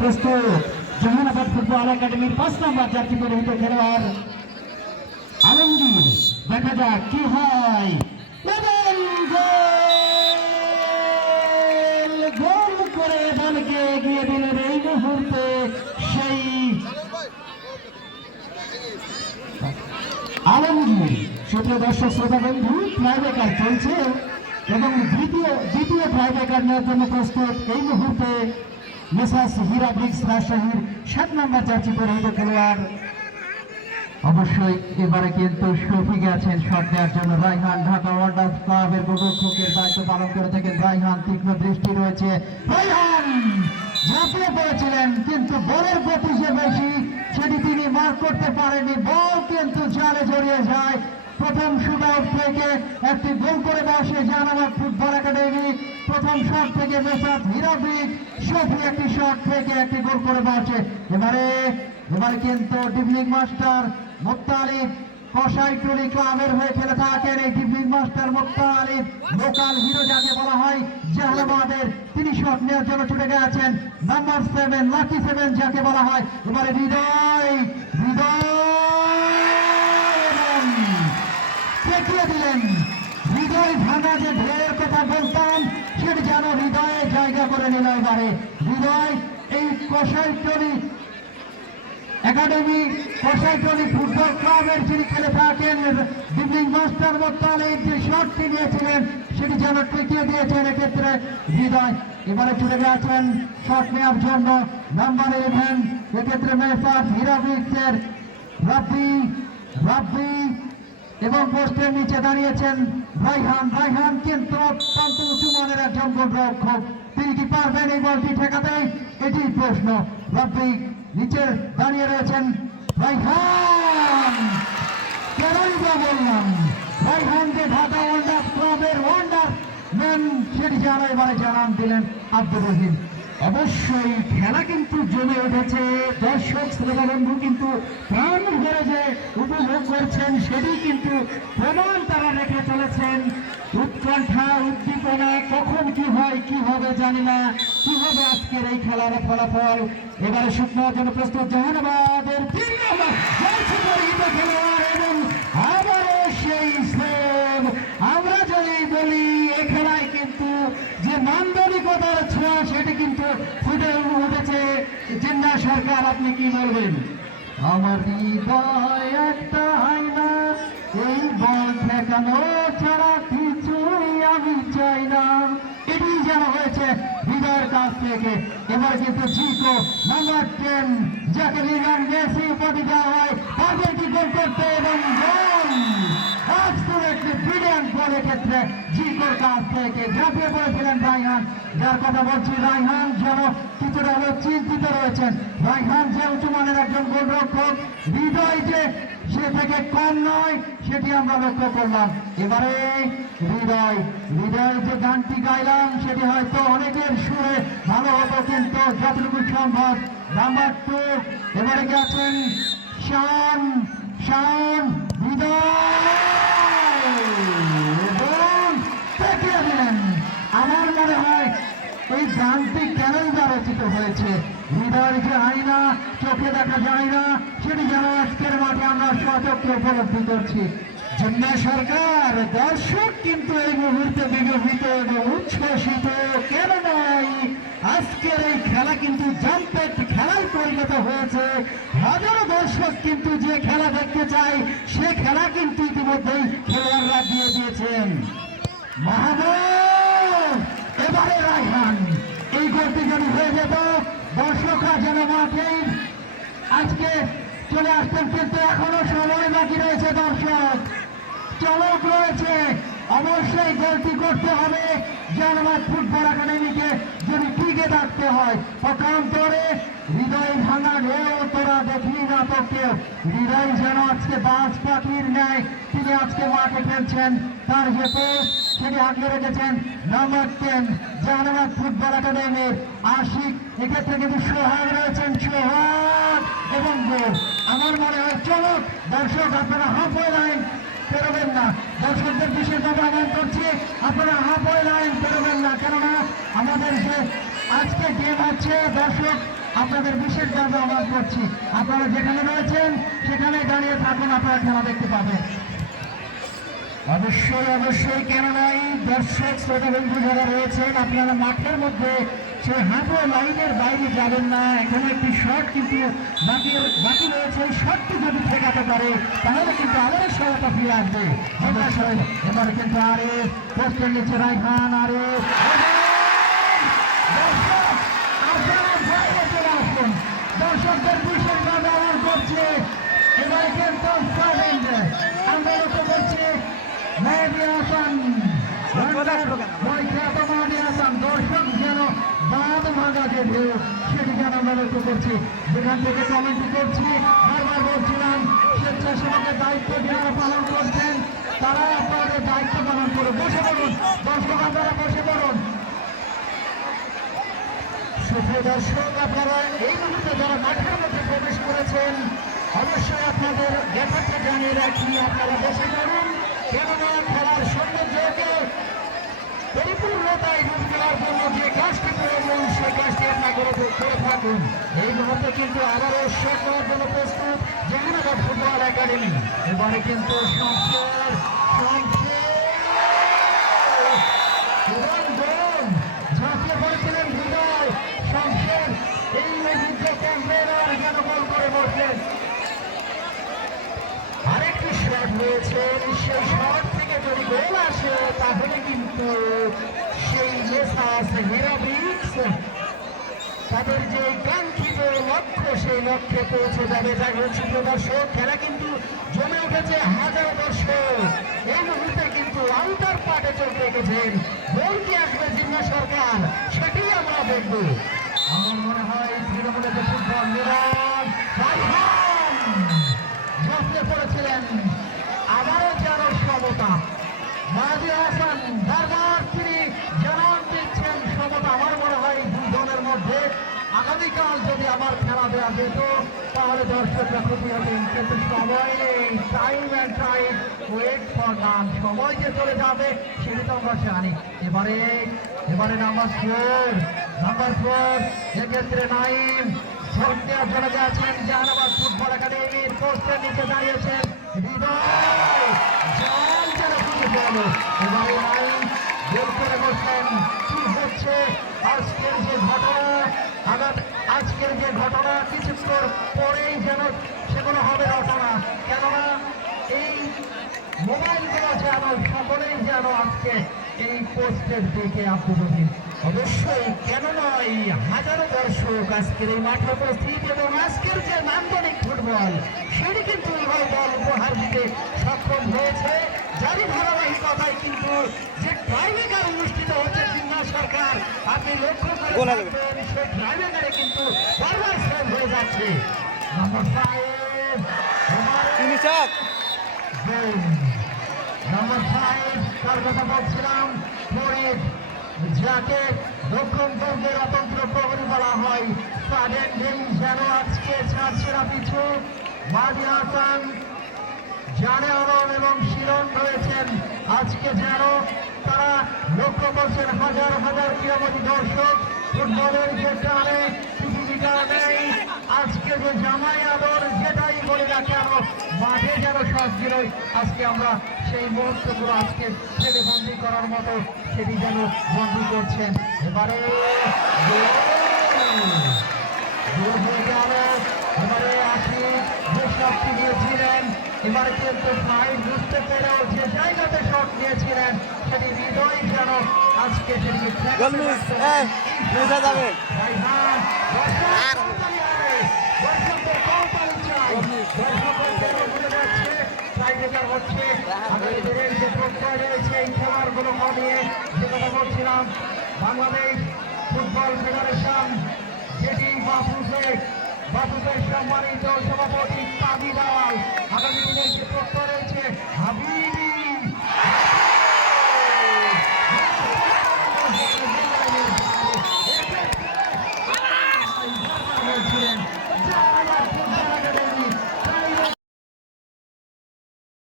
প্রস্তুত জাহানাবাদ ফুটবল একাডেমির পাঁচ নম্বর জাতি পরিহিত খেলোয়াড়। আলমগীর, দেখা যাক কি হয়। গোল! করে দলকে এগিয়ে দিলেন এই মুহূর্তে সেই আলমগীর। সুপ্রিয় দর্শক, শ্রোতা বন্ধু ফ্লাইবেকার চলছে এবং দ্বিতীয় দ্বিতীয় ফ্লাইবেকার নেওয়ার জন্য প্রস্তুত এই মুহূর্তে মেসাস হীরা ব্রিক্স রাজশাহীর সাত নম্বর চার্চি পরিহিত খেলোয়াড়। অবশ্যই এবারে কিন্তু শফিক আছেন শট দেওয়ার জন্য। রাইহান ঢাকা ওয়ান্ডার্স ক্লাবের গোলরক্ষকের দায়িত্ব পালন করে থাকেন। রাইহান তীক্ষ্ণ দৃষ্টি রয়েছে। রাইহান ঝাঁপিয়ে পড়েছিলেন, কিন্তু বলের গতি যে বেশি, সেটি তিনি মার্ক করতে পারেননি। বল কিন্তু জালে জড়িয়ে যায়। প্রথম শুট থেকে একটি গোল করে বসে জানাবাদ ফুটবল একাডেমি। প্রথম শট থেকে মেসাত হিরাবিক শফি একটি শট থেকে একটি গোল করে বসে। এবারে এবারে কিন্তু ডিভিনিং মাস্টার মুক্তালিব কসাইটুলি ক্লাবের হয়ে খেলে থাকেন। এই ডিভিনিং মাস্টার মুক্তালিব লোকাল হিরো যাকে বলা হয়, জাহানাবাদের। তিনি শট নেওয়ার জন্য ছুটে গেছেন। নাম্বার সেভেন লাকি সেভেন যাকে বলা হয়। এবারে হৃদয় হৃদয় দেখিয়ে দিলেন হৃদয় ভাঙা যে ঢের কথা বলতাম, সেটি যেন হৃদয়ে জায়গা করে নিল এবারে। হৃদয়, এই কষাইটলি একাডেমি কষাইটলি ফুটবল ক্লাবের যিনি খেলে থাকেন ডিভিং মাস্টার মোত্তালিব যে শটটি নিয়েছিলেন, সেটি যেন টিকিয়ে দিয়েছেন এক্ষেত্রে হৃদয়। এবারে চলে গেছেন শট নেওয়ার জন্য নাম্বার ইলেভেন এক্ষেত্রে মেসার হিরাবিক্সের রাব্বি রাব্বি। এবং পোস্টের নিচে দাঁড়িয়েছেন রাইহান রাইহান কিন্তু অত্যন্ত উঁচু মানের একজন গোলরক্ষক। তিনি কি পারবেন এই বলটি ঠেকাতে? এটি প্রশ্ন। রব্বি নিচে দাঁড়িয়ে রয়েছেন রাইহান কেনই বা বললাম? রাইহান যে ঢাকা ওয়ান্ডার ক্লাবের ওয়ান্ডার ম্যান সেটি জানা এবারে জানান দিলেন আব্দুর রহিম। অবশ্যই খেলা কিন্তু জমে উঠেছে। দর্শক শ্রোতা বন্ধু কিন্তু প্রাণ ভরে যে উপভোগ করছেন সেটি কিন্তু প্রমাণ তারা রেখে চলেছেন। উৎকণ্ঠা, উদ্দীপনা, কখন কি হয়, কি হবে জানি না। কি হবে আজকের এই খেলার ফলাফল? এবারে শুকনোর জন্য প্রস্তুত, জাহানাবাদের তিন খেলোয়াড় এবং আবারও সেই সেভ আমরা যদি বলি এ খেলায় কিন্তু যে ছোঁয়া, সেটি কিন্তু ফুটে উঠেছে জিন্না সরকার, আপনি কি বলবেন? আমার একটা আয়না এই বল ঠেকানো ছাড়া কিছুই আমি চাই না। এটি যেন হয়েছে হৃদয়ের কাছ থেকে। এবার কিন্তু জিকো নাম্বার টেন যাকে লিগান মেসি উপাধি দেওয়া হয় তাদের কি গোল করতে এবং বলের ক্ষেত্রে জিকোর কাছ থেকে ঝাঁপিয়ে পড়েছিলেন রাইহান যার কথা বলছি রাইহান যেন কিছুটা হলেও চিন্তিত রয়েছেন। রাইহান যে উঁচু মানের একজন গোলরক্ষক, হৃদয় যে সে থেকে কম নয়, সেটি আমরা লক্ষ্য করলাম। এবারে হৃদয় হৃদয় যে গানটি গাইলাম, সেটি হয়তো অনেকের সুরে ভালো হতো, কিন্তু যতটুকু সম্ভব নাম্বার টু, এবারে গেছেন শান শান, হৃদয়! হয়। এই গানটি কেনই বা রচিত হয়েছে? হৃদয়ের যে আয়না, চোখে দেখা যায় না, সেটি যেন আজকের মাঠে আমরা সচক্ষে উপলব্ধি করছি। সরকার, দর্শক কিন্তু এই মুহূর্তে বিগহিত এবং উচ্ছ্বসিত, কেন নয়? আজকের এই খেলা কিন্তু জাম্পেট খেলায় পরিণত হয়েছে। হাজারো দর্শক কিন্তু যে খেলা দেখতে চায়, সে খেলা কিন্তু ইতিমধ্যেই খেলোয়াড়রা দিয়ে দিয়েছেন। মাহমুদ এবারে রায়হান। এই গোলটি যদি হয়ে যেত, দর্শকরা যেন মাঠে আজকে চলে আসতেন কিন্তু এখনও সময় বাকি রয়েছে, দর্শক। চমক রয়েছে। অবশ্যই গোলটি করতে হবে। জানবাদ ফুটবল একাডেমিকে যদি টিকে থাকতে হয় পক্ষান্তরে হৃদয় ভাঙা ঢেউ, তোরা দেখি না তো কেউ। হৃদয় যেন আজকে বাস পাখির ন্যায়, তিনি আজকে মাঠে খেলছেন, তার যে পোস্ট সেটি আগলে রেখেছেন নাম্বার টেন জাহানাবাদ ফুটবল একাডেমির আশিক। এক্ষেত্রে কিন্তু সোহাগ রয়েছেন, সোহাগ এবং আমার মনে হয় চমক। দর্শক, আপনারা হাফ লাইন পেরোবেন না। দর্শকদের বিশেষভাবে আহ্বান করছি, আপনারা হাফ লাইন পেরোবেন না। কেননা আমাদের যে আজকে গেম হচ্ছে, দর্শক, আপনাদের বিশেষভাবে আহ্বান করছি। আপনারা যেখানে রয়েছেন সেখানে দাঁড়িয়ে থাকুন, আপনারা খেলা দেখতে পাবেন। অবশ্যই অবশ্যই, কেন নাই দর্শক, শ্রোতা বন্ধু যারা রয়েছেন, আপনারা মাঠের মধ্যে সেই হাঁটো লাইনের বাইরে যাবেন না। এখানে একটি শট কিন্তু বাকি বাকি রয়েছে। শটটি যদি ঠেকাতে পারে, তাহলে কিন্তু আবারও সহায়তা ফিরে আসবে। এবার কিন্তু আরে, পোস্টের নিচে রাইখান আরে দর্শক আপনারা বাইরে চলে আসুন দর্শকদের বিশেষভাবে আহ্বান করছে এবারে কিন্তু স্টাডেন্ট আমরা লক্ষ্য করছি মেহেদি হাসান বৈখ্যাত মেহেদি হাসান দর্শক যেন বাদ ভাঙা যে ঢেউ সেটি যেন আমরা লক্ষ্য করছি? যেখান থেকে কমেন্ট্রি করছি, বারবার বলছিলাম, স্বেচ্ছাসেবকের দায়িত্ব যারা পালন করছেন তারা আপনাদের দায়িত্ব পালন করুন। বসে পড়ুন, দর্শক আপনারা বসে পড়ুন। সুপ্রিয় দর্শক, আপনারা এই মুহূর্তে যারা মাঠের মধ্যে প্রবেশ করেছেন, অবশ্যই আপনাদের ব্যাপারটা জানিয়ে রাখি, আপনারা বসে যাবেন কেননা খেলার সৌন্দর্যকে যে কাজটি করে এই মুহূর্তে কিন্তু আবারও শেষ হওয়ার জন্য প্রস্তুত জাহানাবাদ ফুটবল একাডেমি এবারে কিন্তু করে আরেকটি শট রয়েছে, সেই শট থেকে যদি গোল আসে, তাহলে কিন্তু মেসাস হিরাবিক্স তাদের যে কাঙ্ক্ষিত লক্ষ্য, সেই লক্ষ্যে পৌঁছে যাবে হোক দর্শক। খেলা কিন্তু জমে উঠেছে হাজার দর্শক। এই মুহূর্তে কিন্তু আউটার পার্টে চলতে গেছেন গোল কি আসবে জিম্মা সরকার সেটি আমরা দেখব। আমার মনে হয় তৃণমূলের যে ফুটবল রাইহান পড়েছিলেন। আবারও যেন সমতা মাহাদি হাসান, বারবার তিনি জানান দিচ্ছেন সমতা আমার মনে হয় দুই দলের মধ্যে আগামীকাল যদি আমার খেলা দেওয়া যেত, তাহলে দর্শকরা খুবই হতেন। কিন্তু সময় নেই। Time and time wait for none সময় যে চলে যাবে, সেটা তো আমরা জানি। এবারে এবারে নাম্বার ফোর নাম্বার ফোর এক্ষেত্রে নাইম। শট দেওয়ার জন্য জাহানাবাদ ফুটবল একাডেমির পোস্টের নিচে দাঁড়িয়েছেন হৃদয়। জল যেন ফুটে গেল এবারে নাইম গোল করে বসলেন কি হচ্ছে আজকের যে ঘটনা আগাত আজকের যে ঘটনা কিছুক্ষণ পরেই যেন সেগুলো হবে রচনা। কেননা এই মোবাইলগুলো যেন সকলেই যেন আজকে এই পোস্টের দিকে আত্মগতি অবশ্যই কেন নয় হাজারো দর্শক আজকের এই মাঠে উপস্থিত এবং আজকের যে নান্দনিক ফুটবল, সেটি কিন্তু উভয় দল উপহার দিতে সক্ষম হয়েছে। যারই ধারাবাহিকতায় কিন্তু যে ট্রাইবেকার অনুষ্ঠিত হচ্ছে সরকার আপনি লক্ষ্য করে সেই কিন্তু বারবার সেভ হয়ে যাচ্ছে। নম্বর ফাইভ চিনিচক নম্বর ফাইভ তার কথা বলছিলাম ফরিদ যাকে দক্ষিণবঙ্গের অতন্ত্র প্রহরী বলা হয় তাদের নেই যেন আজকে ছাড়ছে না পিছু। মাদি হাসান জানে আলম এবং শিরন রয়েছেন আজকে যেন তারা লক্ষ্য করছেন হাজার হাজার কিলোমিটার দর্শক, ফুটবলের যে টানে পৃথিবীটা নেই। আজকে যে জামাই আদর যেটাই বলি না কেন, মাঠে যেন সবগুলোই আজকে আমরা সেই মুহূর্তগুলো আজকে ছেলে বন্দি করার মতো সেটি যেন বন্দি করছেন। এবারে! দূর আসি যে শটটি নিয়েছিলেন এবারে কিন্তু ফাইভ বুঝতে পেরেও যে জায়গাতে শট নিয়েছিলেন সেটি হৃদয় যেন আজকে ব্যর্থ হ্যাঁ, হয়ে যাবে। হচ্ছে। আমাদের যে প্রত্যয় রয়েছে এই খেলাগুলো নিয়ে যে কথা বলছিলাম বাংলাদেশ ফুটবল ফেডারেশন যেটি সম্মানিত সভাপতি